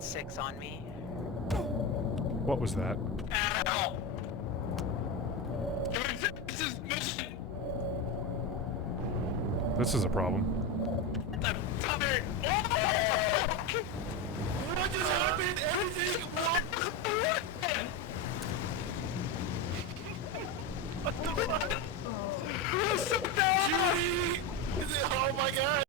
got 6 on me. What was that? Ow! This is mission. This is a problem. I'm tired. Oh! What just happened? Everything. What? What the fuck? I'm so down. Judy! Oh my god.